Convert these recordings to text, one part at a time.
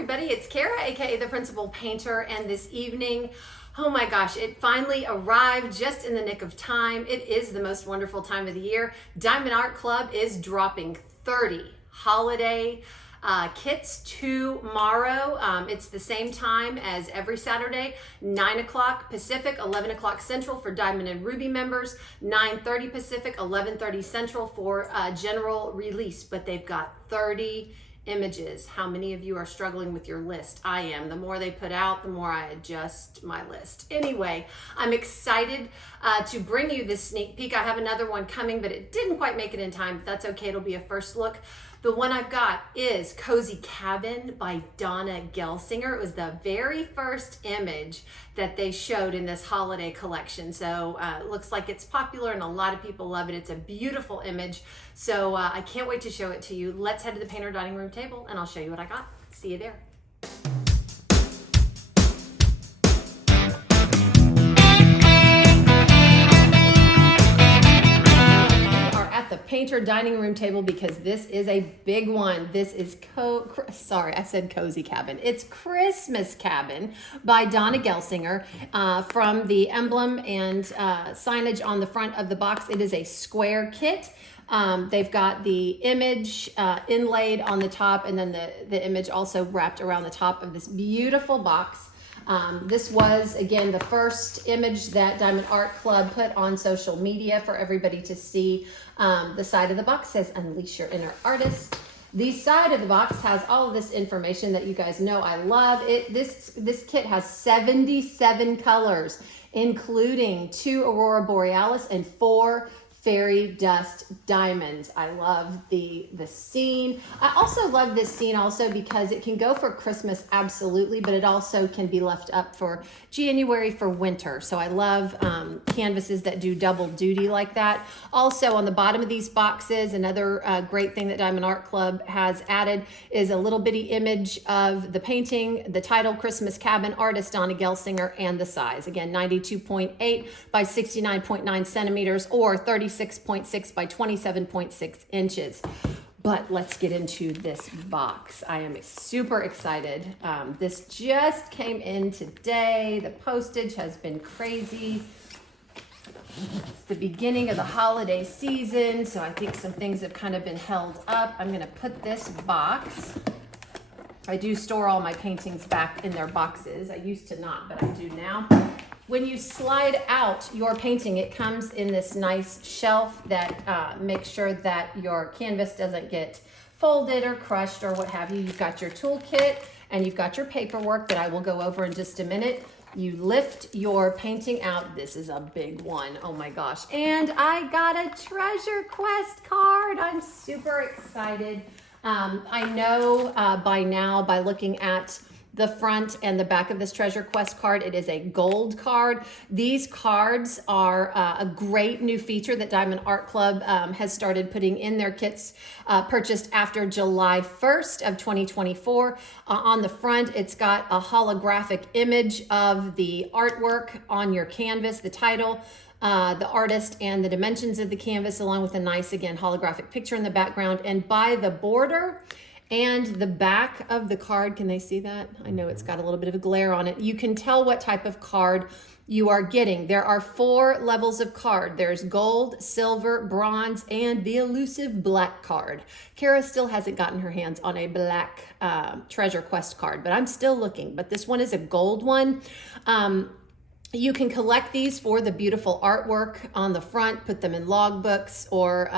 everybody, it's Kara, aka the Principal Painter, and this evening, oh my gosh, it finally arrived just in the nick of time. It is the most wonderful time of the year. Diamond Art Club is dropping 30 holiday kits tomorrow. It's the same time as every Saturday, 9 o'clock Pacific, 11 o'clock Central for Diamond and Ruby members, 9:30 Pacific, 11:30 Central for general release. But they've got 30 images. How many of you are struggling with your list? I am. The more they put out, the more I adjust my list. Anyway, I'm excited to bring you this sneak peek. I have another one coming, but it didn't quite make it in time, but that's okay. It'll be a first look. The one I've got is Cozy Cabin by Dona Gelsinger. It was the very first image that they showed in this holiday collection. So it looks like it's popular and a lot of people love it. It's a beautiful image. So I can't wait to show it to you. Let's head to the painter dining room table and I'll show you what I got. See you there. The painter dining room table because this is a big one. This is Cozy Cabin. It's Christmas Cabin by Dona Gelsinger. From the emblem and signage on the front of the box, it is a square kit. They've got the image inlaid on the top, and then the image also wrapped around the top of this beautiful box. This was, again, the first image that Diamond Art Club put on social media for everybody to see. The side of the box says, "Unleash your inner artist." The side of the box has all of this information that you guys know I love. This kit has 77 colors, including 2 Aurora Borealis and 4 fairy dust diamonds. I love the scene. I also love this scene also because it can go for Christmas, absolutely, but it also can be left up for January for winter. So I love canvases that do double duty like that. Also on the bottom of these boxes, another great thing that Diamond Art Club has added is a little bitty image of the painting, the title, Christmas Cabin, artist Dona Gelsinger, and the size. Again, 92.8 by 69.9 centimeters or 36.6 by 27.6 inches. But let's get into this box. I am super excited. This just came in today. The postage has been crazy. It's the beginning of the holiday season, so I think some things have kind of been held up. I'm gonna put this box. I do store all my paintings back in their boxes. I used to not, but I do now. When you slide out your painting, it comes in this nice shelf that makes sure that your canvas doesn't get folded or crushed or what have you. You've got your toolkit and you've got your paperwork that I will go over in just a minute. You lift your painting out. This is a big one. Oh my gosh. And I got a Treasure Quest card. I'm super excited. I know by now, by looking at the front and the back of this Treasure Quest card, it is a gold card. These cards are a great new feature that Diamond Art Club has started putting in their kits purchased after July 1st of 2024. On the front, it's got a holographic image of the artwork on your canvas, the title, the artist, and the dimensions of the canvas, along with a nice, again, holographic picture in the background. And by the border and the back of the card, can they see that? I know it's got a little bit of a glare on it. You can tell what type of card you are getting. There are 4 levels of card. There's gold, silver, bronze, and the elusive black card. Kara still hasn't gotten her hands on a black Treasure Quest card, but I'm still looking. But this one is a gold one. You can collect these for the beautiful artwork on the front, put them in logbooks or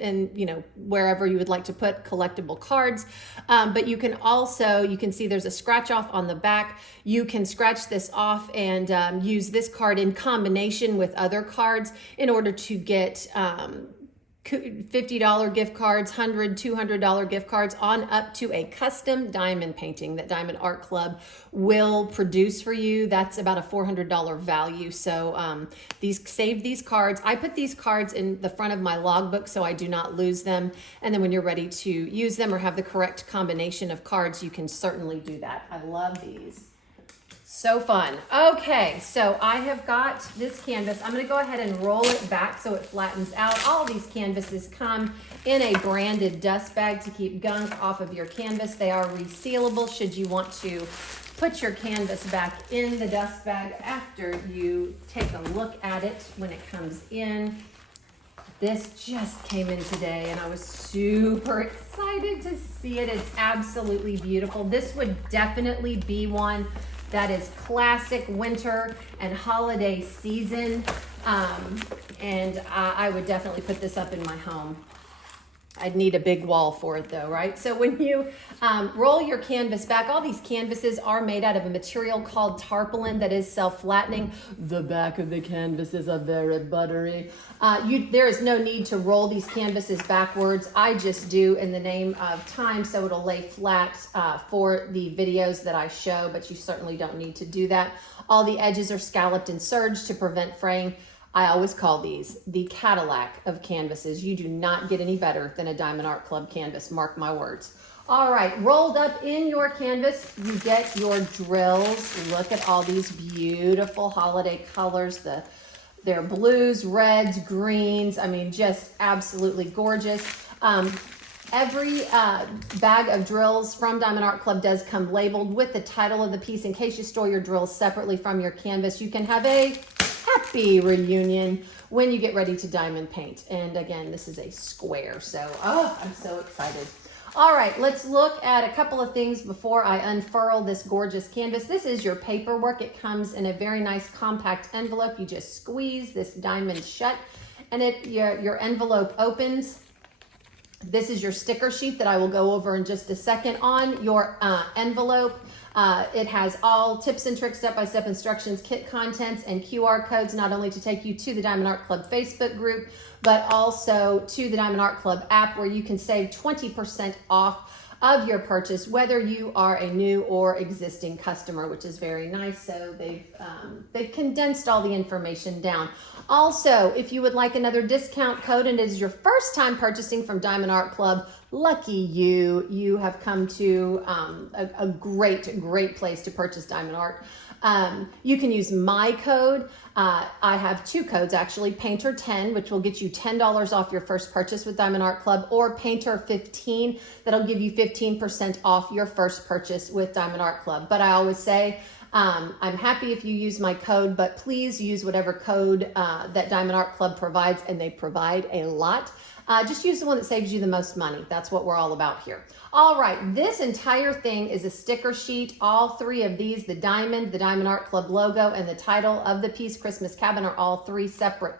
in, wherever you would like to put collectible cards. But you can also, you can see there's a scratch off on the back. You can scratch this off and use this card in combination with other cards in order to get $50 gift cards, $100, $200 gift cards on up to a custom diamond painting that Diamond Art Club will produce for you. That's about a $400 value. So save these cards. I put these cards in the front of my logbook so I do not lose them. And then when you're ready to use them or have the correct combination of cards, you can certainly do that. I love these. So fun. Okay, so I have got this canvas. I'm going to go ahead and roll it back so it flattens out. All these canvases come in a branded dust bag to keep gunk off of your canvas. They are resealable should you want to put your canvas back in the dust bag after you take a look at it when it comes in. This just came in today and I was super excited to see it. It's absolutely beautiful. This would definitely be one that is classic winter and holiday season. And I would definitely put this up in my home. I'd need a big wall for it though, right? So when you roll your canvas back, all these canvases are made out of a material called tarpaulin that is self-flattening. The back of the canvas is a very buttery. There is no need to roll these canvases backwards. I just do in the name of time, so it'll lay flat for the videos that I show, but you certainly don't need to do that. All the edges are scalloped and serged to prevent fraying. I always call these the Cadillac of canvases. You do not get any better than a Diamond Art Club canvas, mark my words. All right, rolled up in your canvas, you get your drills. Look at all these beautiful holiday colors. They're blues, reds, greens. I mean, just absolutely gorgeous. Every bag of drills from Diamond Art Club does come labeled with the title of the piece in case you store your drills separately from your canvas. You can have a happy reunion when you get ready to diamond paint. And again, this is a square, so I'm so excited. All right, let's look at a couple of things before I unfurl this gorgeous canvas. This is your paperwork. It comes in a very nice compact envelope. You just squeeze this diamond shut and your envelope opens. This is your sticker sheet that I will go over in just a second. On your envelope, it has all tips and tricks, step-by-step instructions, kit contents, and QR codes, not only to take you to the Diamond Art Club Facebook group, but also to the Diamond Art Club app where you can save 20% off of your purchase, whether you are a new or existing customer, which is very nice. So they've condensed all the information down. Also, if you would like another discount code and it is your first time purchasing from Diamond Art Club, lucky you. You have come to a great place to purchase Diamond Art. You can use my code. I have two codes actually, Painter 10, which will get you $10 off your first purchase with Diamond Art Club, or Painter 15, that'll give you 15% off your first purchase with Diamond Art Club. But I always say, I'm happy if you use my code, but please use whatever code that Diamond Art Club provides, and they provide a lot. Just use the one that saves you the most money. That's what we're all about here. All right, this entire thing is a sticker sheet. All three of these, the Diamond Art Club logo, and the title of the piece, Christmas Cabin, are all three separate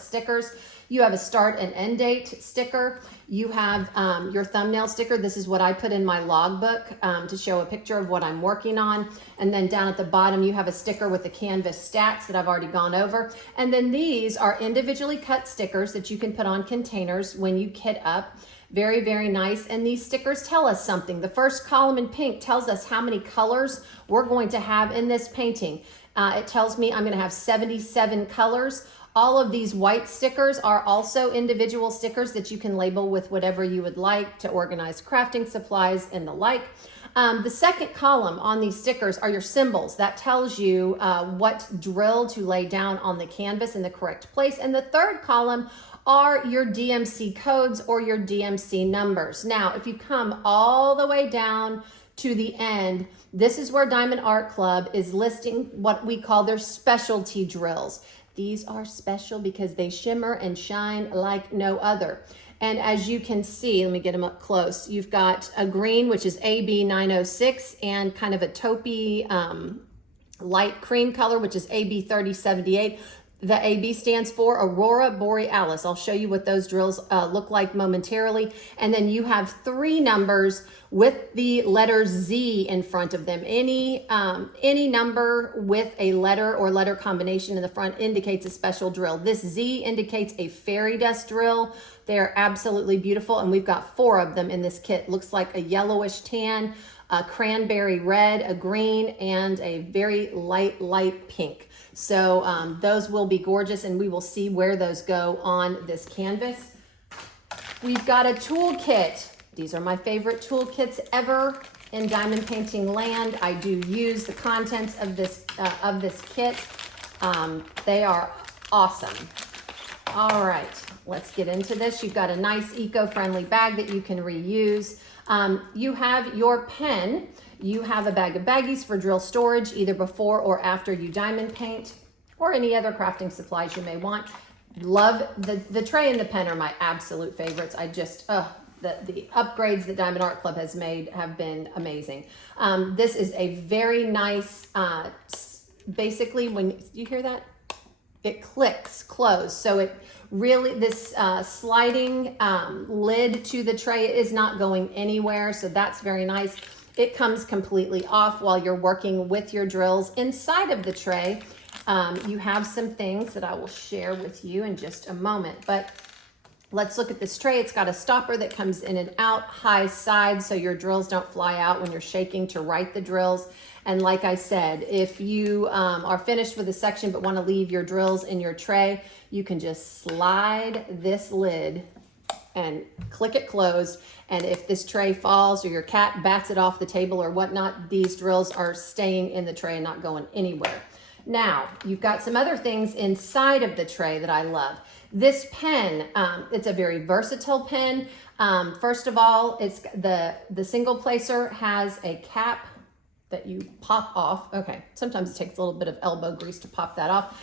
stickers. You have a start and end date sticker. You have your thumbnail sticker. This is what I put in my logbook to show a picture of what I'm working on. And then down at the bottom, you have a sticker with the canvas stats that I've already gone over. And then these are individually cut stickers that you can put on containers when you kit up. Very, very nice. And these stickers tell us something. The first column in pink tells us how many colors we're going to have in this painting. It tells me I'm going to have 77 colors. All of these white stickers are also individual stickers that you can label with whatever you would like to organize crafting supplies and the like. The second column on these stickers are your symbols. That tells you what drill to lay down on the canvas in the correct place. And the third column are your DMC codes or your DMC numbers. Now, if you come all the way down to the end, this is where Diamond Art Club is listing what we call their specialty drills. These are special because they shimmer and shine like no other. And as you can see, let me get them up close. You've got a green, which is AB 906, and kind of a taupey light cream color, which is AB 3078. The AB stands for Aurora Borealis. I'll show you what those drills look like momentarily. And then you have three numbers with the letter Z in front of them. Any number with a letter or letter combination in the front indicates a special drill. This Z indicates a fairy dust drill. They're absolutely beautiful, and we've got 4 of them in this kit. Looks like a yellowish tan, a cranberry red, a green, and a very light pink. So those will be gorgeous, and we will see where those go on this canvas. We've got a toolkit. These are my favorite toolkits ever. in diamond painting land. I do use the contents of this kit. They are awesome. All right, let's get into this. You've got a nice eco-friendly bag that you can reuse. You have your pen. You have a bag of baggies for drill storage, either before or after you diamond paint, or any other crafting supplies you may want. Love the tray and the pen are my absolute favorites. I just, the upgrades that Diamond Art Club has made have been amazing. This is a very nice, basically when you hear that, it clicks closed. So it really, this sliding lid to the tray is not going anywhere. So that's very nice. It comes completely off while you're working with your drills. Inside of the tray, you have some things that I will share with you in just a moment. But let's look at this tray. It's got a stopper that comes in and out, high side, so your drills don't fly out when you're shaking to write the drills. And like I said, if you are finished with a section but want to leave your drills in your tray, you can just slide this lid and click it closed. And if this tray falls or your cat bats it off the table or whatnot, these drills are staying in the tray and not going anywhere. Now, you've got some other things inside of the tray that I love. This pen, it's a very versatile pen. First of all, it's the single placer has a cap that you pop off. Okay, sometimes it takes a little bit of elbow grease to pop that off.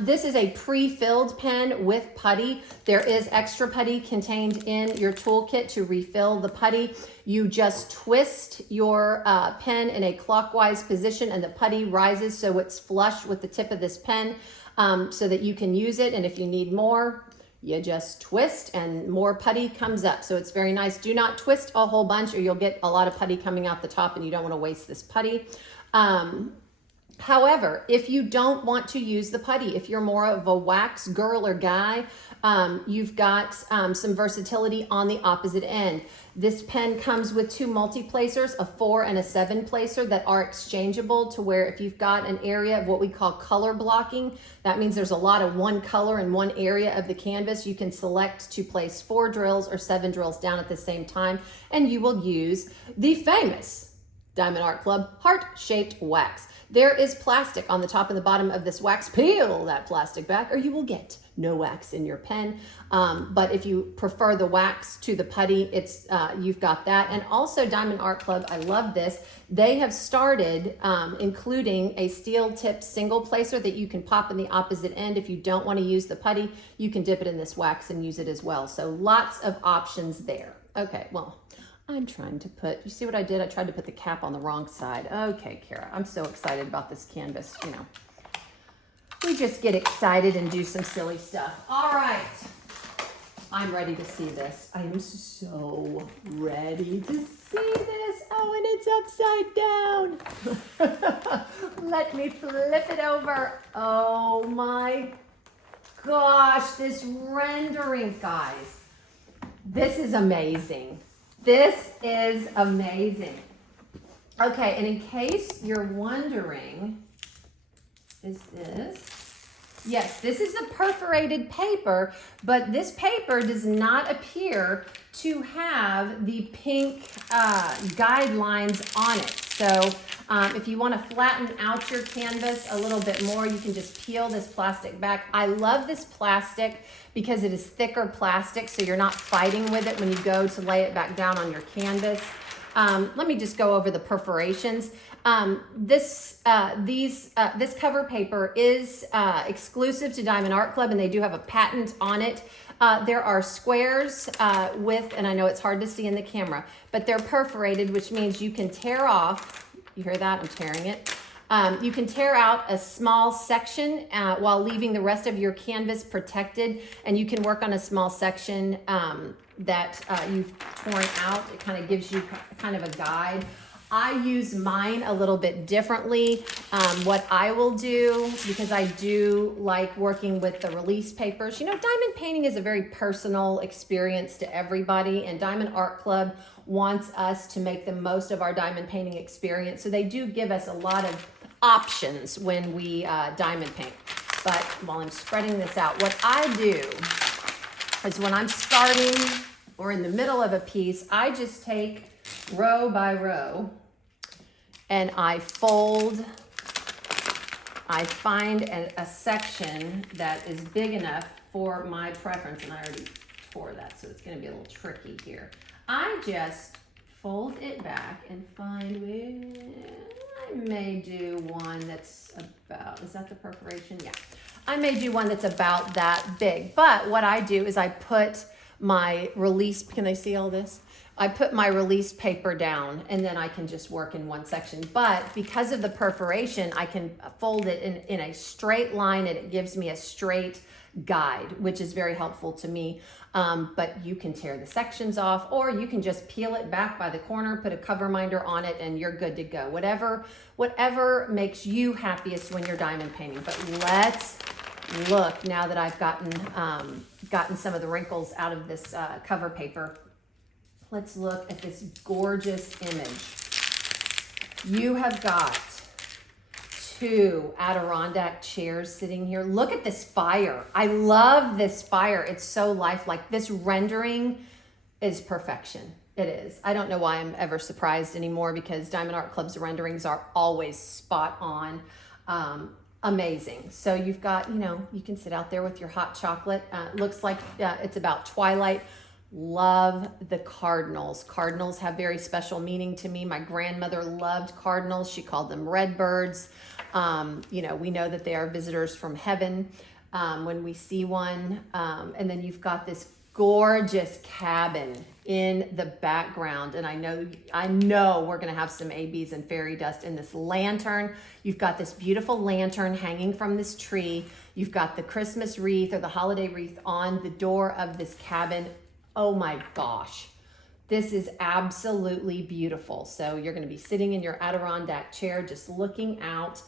This is a pre-filled pen with putty. There is extra putty contained in your toolkit to refill the putty. You just twist your pen in a clockwise position and the putty rises so it's flush with the tip of this pen so that you can use it. And if you need more, you just twist and more putty comes up. So it's very nice. Do not twist a whole bunch or you'll get a lot of putty coming out the top and you don't want to waste this putty. However, if you don't want to use the putty, if you're more of a wax girl or guy, you've got some versatility on the opposite end. This pen comes with two multi-placers, a 4 and a 7 placer that are exchangeable to where if you've got an area of what we call color blocking, that means there's a lot of one color in one area of the canvas, you can select to place 4 drills or 7 drills down at the same time, and you will use the famous Diamond Art Club heart-shaped wax. There is plastic on the top and the bottom of this wax. Peel that plastic back or you will get no wax in your pen. But if you prefer the wax to the putty, it's you've got that. And also Diamond Art Club, I love this. They have started including a steel tipped single placer that you can pop in the opposite end. If you don't want to use the putty, you can dip it in this wax and use it as well. So lots of options there. Okay, well, I'm trying to put, you see what I did? I tried to put the cap on the wrong side. Okay, Kara, I'm so excited about this canvas, you know. We just get excited and do some silly stuff. All right, I'm ready to see this. I am so ready to see this. Oh, and it's upside down. Let me flip it over. Oh my gosh, this rendering, guys. This is amazing. This is amazing. Okay, and in case you're wondering, is this? Yes, this is a perforated paper, but this paper does not appear to have the pink guidelines on it. So if you want to flatten out your canvas a little bit more, you can just peel this plastic back. I love this plastic because it is thicker plastic, so you're not fighting with it when you go to lay it back down on your canvas. Let me just go over the perforations. This cover paper is exclusive to Diamond Art Club, and they do have a patent on it. There are squares with, and I know it's hard to see in the camera, but they're perforated, which means you can tear off, you hear that? I'm tearing it. You can tear out a small section while leaving the rest of your canvas protected, and you can work on a small section that you've torn out. It kind of gives you kind of a guide. I use mine a little bit differently. What I will do, because I do like working with the release papers, you know, diamond painting is a very personal experience to everybody, and Diamond Art Club wants us to make the most of our diamond painting experience. So they do give us a lot of options when we diamond paint. But while I'm spreading this out, what I do is when I'm starting or in the middle of a piece, I just take row by row and I find a section that is big enough for my preference, and I already tore that, so it's going to be a little tricky here. I just fold it back and find I may do one that's about, is that the perforation? Yeah. I may do one that's about that big, but what I do is I put my release, can they see all this? I put my release paper down and then I can just work in one section. But because of the perforation, I can fold it in a straight line and it gives me a straight guide, which is very helpful to me. But you can tear the sections off, or you can just peel it back by the corner, put a cover minder on it, and you're good to go. Whatever makes you happiest when you're diamond painting. But let's look, now that I've gotten some of the wrinkles out of this cover paper. Let's look at this gorgeous image. You have got 2 Adirondack chairs sitting here. Look at this fire. I love this fire. It's so lifelike. This rendering is perfection. It is. I don't know why I'm ever surprised anymore, because Diamond Art Club's renderings are always spot on. Amazing. So you've got, you can sit out there with your hot chocolate. Looks like it's about twilight. Love the cardinals. Cardinals have very special meaning to me. My grandmother loved cardinals. She called them red birds. We know that they are visitors from heaven when we see one. And then you've got this gorgeous cabin in the background. And I know we're going to have some ABs and fairy dust in this lantern. You've got this beautiful lantern hanging from this tree. You've got the Christmas wreath or the holiday wreath on the door of this cabin. Oh my gosh, this is absolutely beautiful. So you're going to be sitting in your Adirondack chair, just looking out.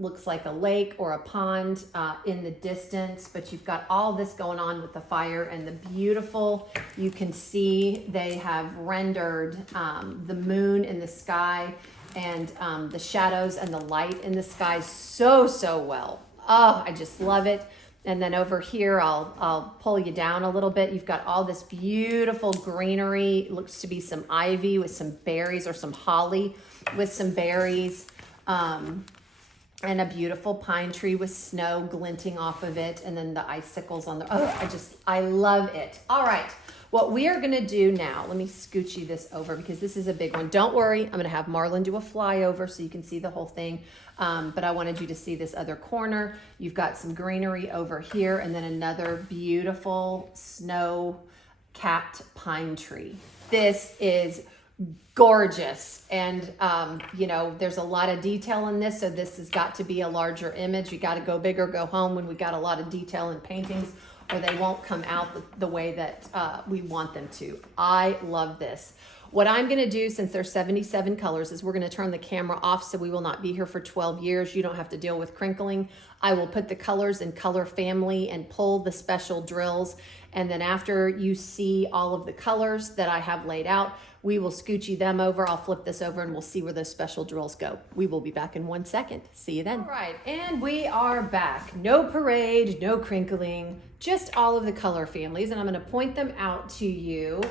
Looks like a lake or a pond in the distance, but you've got all this going on with the fire and the beautiful, you can see they have rendered the moon in the sky and the shadows and the light in the sky so well. Oh, I just love it. And then over here, I'll pull you down a little bit. You've got all this beautiful greenery. It looks to be some ivy with some berries, or some holly with some berries. And a beautiful pine tree with snow glinting off of it. And then the icicles on I love it. All right. What we are going to do now, let me scooch you this over because this is a big one. Don't worry, I'm going to have Marlon do a flyover so you can see the whole thing. But I wanted you to see this other corner. You've got some greenery over here and then another beautiful snow-capped pine tree. This is gorgeous. And, there's a lot of detail in this. So this has got to be a larger image. You got to go big or go home when we got a lot of detail in paintings, or they won't come out the way that we want them to. I love this. What I'm going to do, since there's 77 colors, is we're going to turn the camera off so we will not be here for 12 years. You don't have to deal with crinkling. I will put the colors in color family and pull the special drills. And then after you see all of the colors that I have laid out, we will scoochie them over. I'll flip this over and we'll see where those special drills go. We will be back in 1 second. See you then. All right, and we are back. No parade, no crinkling, just all of the color families. And I'm going to point them out to you.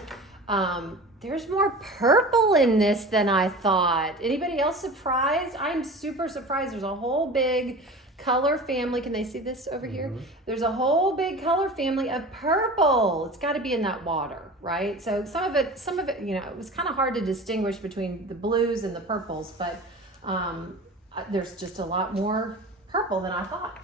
There's more purple in this than I thought. Anybody else surprised? I'm super surprised. There's a whole big color family. Can they see this over here? There's a whole big color family of purple. It's got to be in that water, right? So some of it, it was kind of hard to distinguish between the blues and the purples, but there's just a lot more purple than I thought.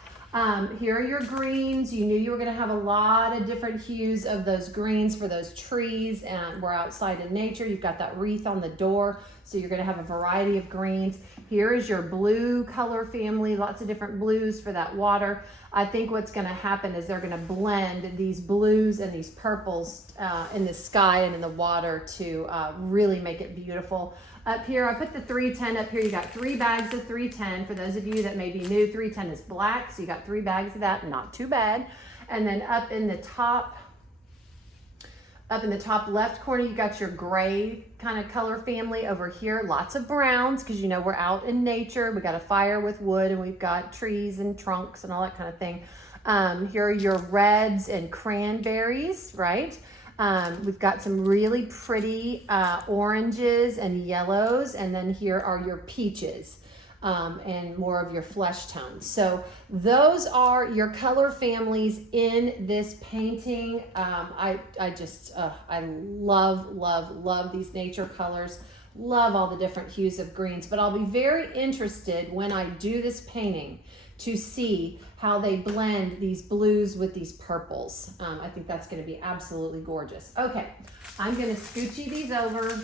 Here are your greens. You knew you were going to have a lot of different hues of those greens for those trees, and we're outside in nature. You've got that wreath on the door, so you're going to have a variety of greens. Here is your blue color family, lots of different blues for that water. I think what's going to happen is they're going to blend these blues and these purples in the sky and in the water to really make it beautiful. Up here, I put the 310 up here. You got 3 bags of 310. For those of you that may be new, 310 is black, so you got 3 bags of that, not too bad. And then up in the top left corner, you got your gray kind of color family. Over here, lots of browns, because we're out in nature. We got a fire with wood, and we've got trees and trunks and all that kind of thing. Here are your reds and cranberries, right? We've got some really pretty oranges and yellows, and then here are your peaches. And more of your flesh tones. So those are your color families in this painting. I love these nature colors. Love all the different hues of greens, but I'll be very interested when I do this painting to see how they blend these blues with these purples. I think that's gonna be absolutely gorgeous. Okay, I'm gonna scoochie these over.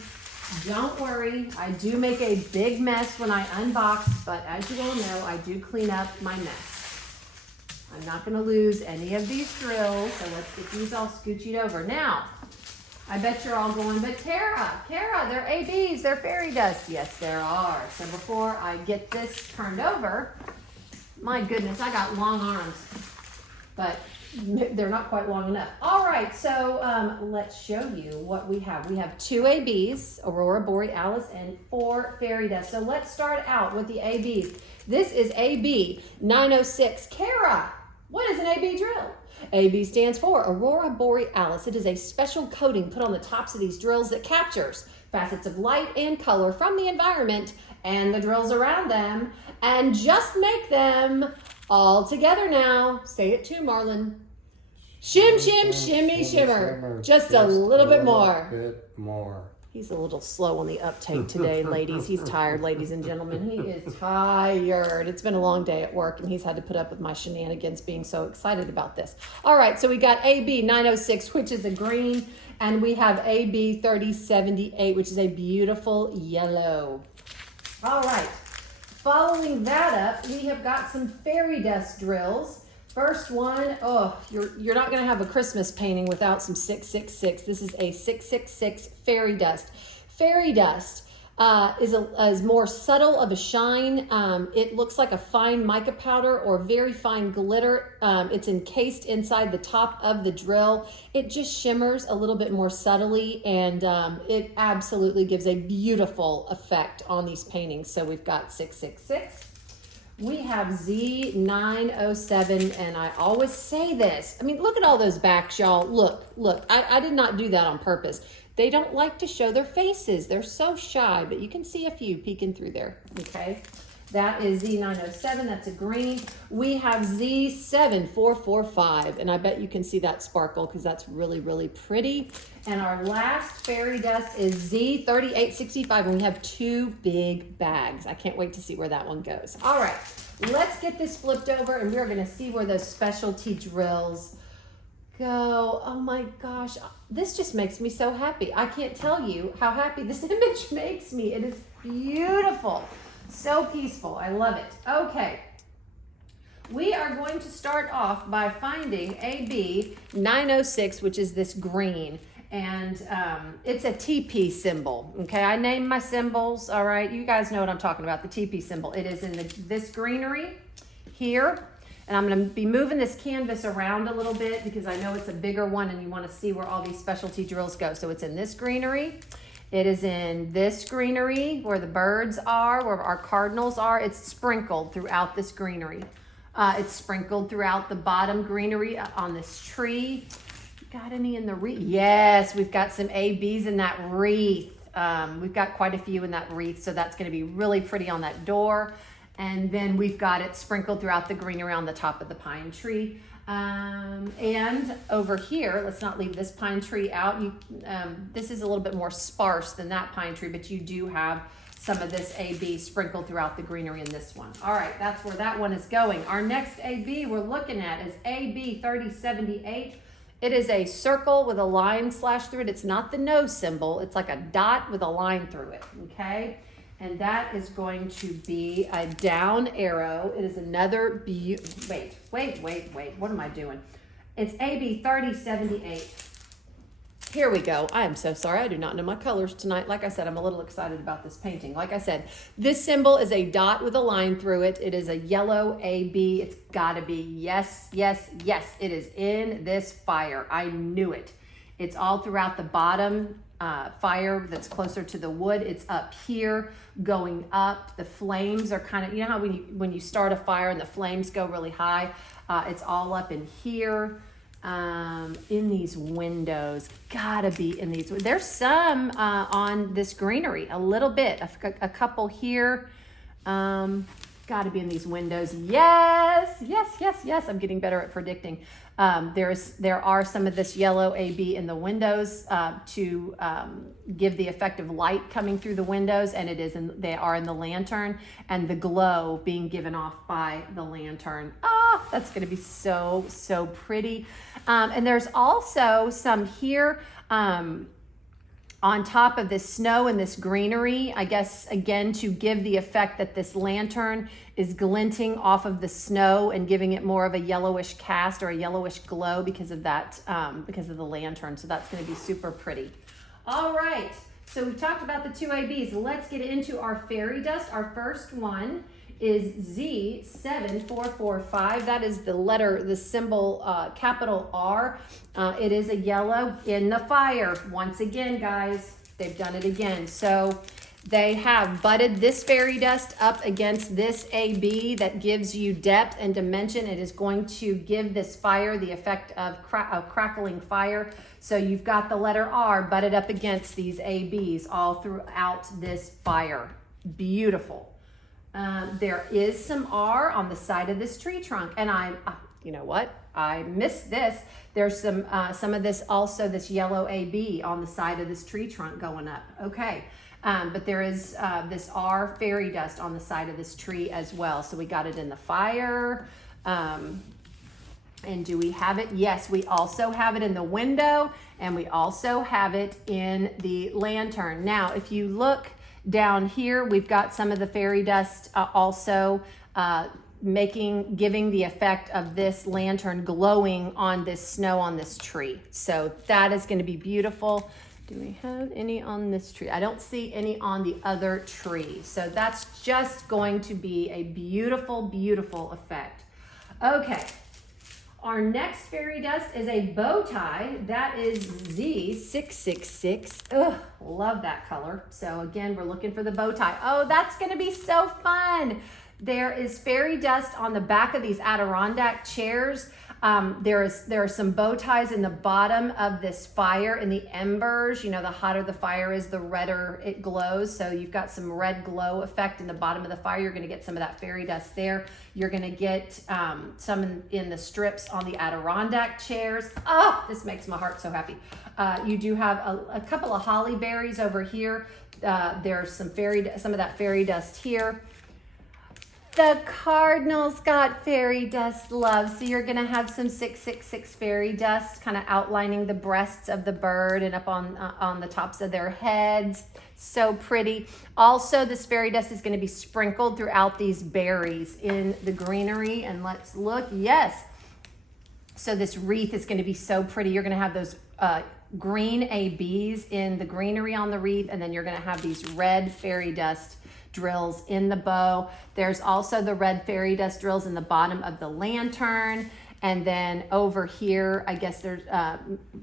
Don't worry, I do make a big mess when I unbox, but as you all know, I do clean up my mess. I'm not gonna lose any of these drills, so let's get these all scoochied over. Now, I bet you're all going, but Kara, they're ABs, they're fairy dust. Yes, there are. So before I get this turned over, my goodness, I got long arms, but they're not quite long enough. All right, so let's show you what we have. We have 2 ABs, Aurora Borealis, and 4 fairy dust. So let's start out with the ABs. This is AB 906. Kara, what is an AB drill? AB stands for Aurora Borealis. It is a special coating put on the tops of these drills that captures facets of light and color from the environment and the drills around them, and just make them all together now. Say it too, Marlon. Shim, shim, shimmy, shimmer. Just a little bit more. He's a little slow on the uptake today, ladies. He's tired, ladies and gentlemen. He is tired. It's been a long day at work, and he's had to put up with my shenanigans being so excited about this. All right, so we got AB 906, which is a green, and we have AB 3078, which is a beautiful yellow. All right. Following that up, we have got some fairy dust drills. First one, you're not going to have a Christmas painting without some 666. This is a 666 fairy dust. Fairy dust is more subtle of a shine. It looks like a fine mica powder or very fine glitter. It's encased inside the top of the drill. It just shimmers a little bit more subtly, and it absolutely gives a beautiful effect on these paintings. So we've got 666. We have Z907, and I always say this. I mean, look at all those backs, y'all. Look. I did not do that on purpose. They don't like to show their faces. They're so shy, but you can see a few peeking through there, okay? That is Z907, that's a green. We have Z7445, and I bet you can see that sparkle because that's really, really pretty. And our last fairy dust is Z3865, and we have 2 big bags. I can't wait to see where that one goes. All right, let's get this flipped over, and we're gonna see where those specialty drills go. Oh my gosh, this just makes me so happy. I can't tell you how happy this image makes me. It is beautiful. So peaceful. I love it. Okay. We are going to start off by finding AB 906, which is this green. And it's a TP symbol. Okay, I named my symbols. All right, you guys know what I'm talking about, the TP symbol. It is in this greenery here. And I'm going to be moving this canvas around a little bit because I know it's a bigger one and you want to see where all these specialty drills go. So it's in this greenery. It is in this greenery where the birds are, where our cardinals are. It's sprinkled throughout this greenery. It's sprinkled throughout the bottom greenery on this tree. Got any in the wreath? Yes, we've got some ABs in that wreath. We've got quite a few in that wreath, so that's going to be really pretty on that door. And then we've got it sprinkled throughout the greenery on the top of the pine tree. And over here, let's not leave this pine tree out. This is a little bit more sparse than that pine tree, but you do have some of this AB sprinkled throughout the greenery in this one. All right, that's where that one is going. Our next AB we're looking at is AB 3078. It is a circle with a line slashed through it. It's not the no symbol. It's like a dot with a line through it, okay? And that is going to be a down arrow. It is another, wait. What am I doing? It's AB 3078. Here we go. I am so sorry. I do not know my colors tonight. Like I said, I'm a little excited about this painting. Like I said, this symbol is a dot with a line through it. It is a yellow AB. It's gotta be, yes. It is in this fire. I knew it. It's all throughout the bottom fire that's closer to the wood. It's up here going up. The flames are kind of, you know how when you start a fire and the flames go really high, it's all up in here. in these windows. Gotta be in these. There's some on this greenery, a little bit, a couple here. Gotta be in these windows. Yes, yes, yes, yes. I'm getting better at predicting. There are some of this yellow AB in the windows to give the effect of light coming through the windows, and they are in the lantern, and the glow being given off by the lantern. Oh, that's going to be so, so pretty. And there's also some here on top of this snow and this greenery, I guess, again, to give the effect that this lantern is glinting off of the snow and giving it more of a yellowish cast or a yellowish glow because of that, because of the lantern. So that's going to be super pretty. All right, so we've talked about the two ABs. Let's get into our fairy dust. Our first one is Z7445. That is the symbol, capital R. It is a yellow in the fire. Once again, guys, they've done it again. So they have butted this fairy dust up against this AB that gives you depth and dimension. It is going to give this fire the effect of crackling fire. So you've got the letter R butted up against these ABs all throughout this fire. Beautiful. There is some R on the side of this tree trunk, and you know what? I missed this. There's some of this also, this yellow AB on the side of this tree trunk going up. Okay, but there is this R fairy dust on the side of this tree as well. So we got it in the fire. And do we have it? Yes, we also have it in the window, and we also have it in the lantern. Now, if you look down here, we've got some of the fairy dust also giving the effect of this lantern glowing on this snow on this tree. So that is going to be beautiful. Do we have any on this tree? I don't see any on the other tree. So that's just going to be a beautiful, beautiful effect. Okay. Our next fairy dust is a bow tie. That is Z666. Ugh, love that color. So again, we're looking for the bow tie. Oh, that's gonna be so fun. There is fairy dust on the back of these Adirondack chairs. There are some bow ties in the bottom of this fire in the embers. You know, the hotter the fire is, the redder it glows. So you've got some red glow effect in the bottom of the fire. You're going to get some of that fairy dust there. You're going to get some in the strips on the Adirondack chairs. Oh, this makes my heart so happy. You do have a couple of holly berries over here. There's some of that fairy dust here. The cardinals got fairy dust love. So you're going to have some 666 fairy dust kind of outlining the breasts of the bird and up on the tops of their heads. So pretty. Also, this fairy dust is going to be sprinkled throughout these berries in the greenery. And let's look. Yes. So this wreath is going to be so pretty. You're going to have those green ABs in the greenery on the wreath. And then you're going to have these red fairy dust drills in the bow. There's also the red fairy dust drills in the bottom of the lantern. And then over here, I guess there's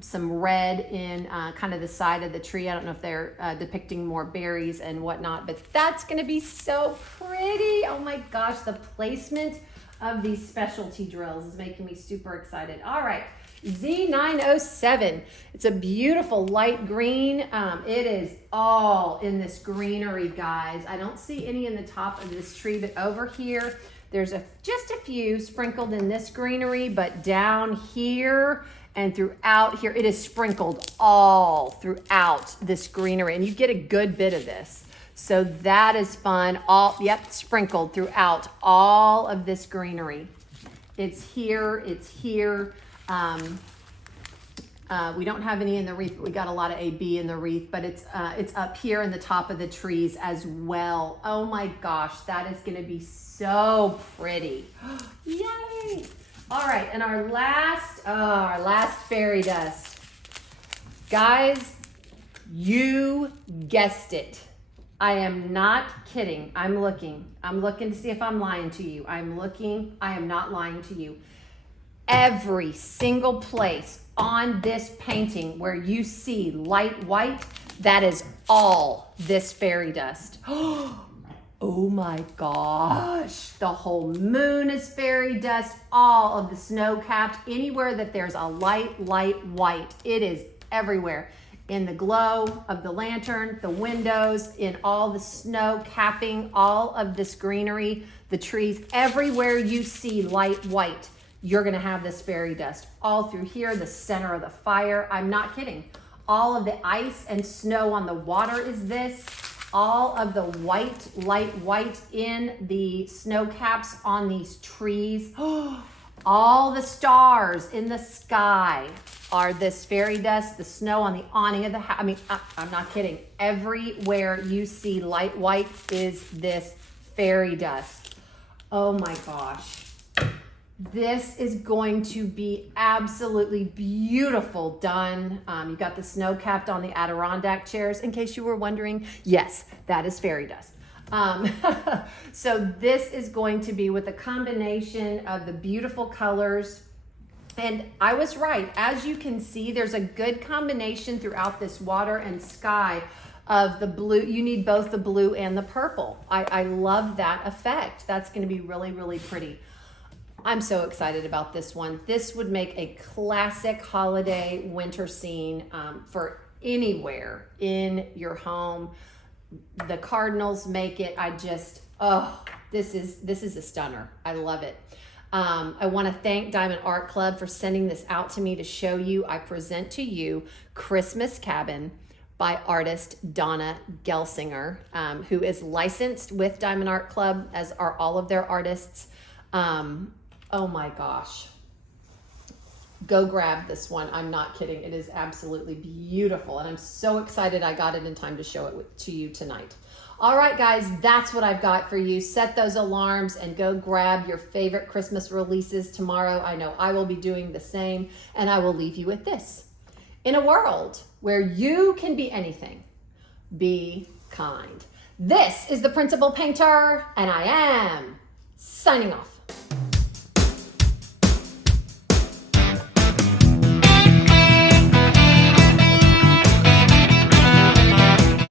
some red in kind of the side of the tree. I don't know if they're depicting more berries and whatnot, but that's going to be so pretty. Oh my gosh, the placement of these specialty drills is making me super excited. All right. Z907. It's a beautiful light green. It is all in this greenery, guys. I don't see any in the top of this tree, but over here, there's just a few sprinkled in this greenery, but down here and throughout here, it is sprinkled all throughout this greenery, and you get a good bit of this. So that is fun. Sprinkled throughout all of this greenery. It's here. We don't have any in the wreath, but we got a lot of AB in the wreath, but it's up here in the top of the trees as well. Oh my gosh, that is going to be so pretty. Yay! All right, and our last fairy dust. Guys, you guessed it. I am not kidding. I'm looking to see if I'm lying to you. I am not lying to you. Every single place on this painting where you see light white, that is all this fairy dust. Oh my gosh, the whole moon is fairy dust, all of the snow capped, anywhere that there's a light white, it is everywhere. In the glow of the lantern, the windows, in all the snow capping, all of this greenery, the trees, everywhere you see light white, you're gonna have this fairy dust. All through here, the center of the fire, I'm not kidding. All of the ice and snow on the water is this. All of the white, light white in the snow caps on these trees. All the stars in the sky are this fairy dust, the snow on the awning of the house. I mean, I'm not kidding. Everywhere you see light white is this fairy dust. Oh my gosh. This is going to be absolutely beautiful done. You got the snow capped on the Adirondack chairs. In case you were wondering, yes, that is fairy dust. So this is going to be with a combination of the beautiful colors. And I was right. As you can see, there's a good combination throughout this water and sky of the blue. You need both the blue and the purple. I love that effect. That's going to be really, really pretty. I'm so excited about this one. This would make a classic holiday winter scene for anywhere in your home. The Cardinals make it. This is a stunner. I love it. I want to thank Diamond Art Club for sending this out to me to show you. I present to you Christmas Cabin by artist Dona Gelsinger, who is licensed with Diamond Art Club, as are all of their artists. Oh my gosh. Go grab this one. I'm not kidding. It is absolutely beautiful. And I'm so excited I got it in time to show it to you tonight. All right, guys, that's what I've got for you. Set those alarms and go grab your favorite Christmas releases tomorrow. I know I will be doing the same. And I will leave you with this. In a world where you can be anything, be kind. This is the Principal Painter, and I am signing off.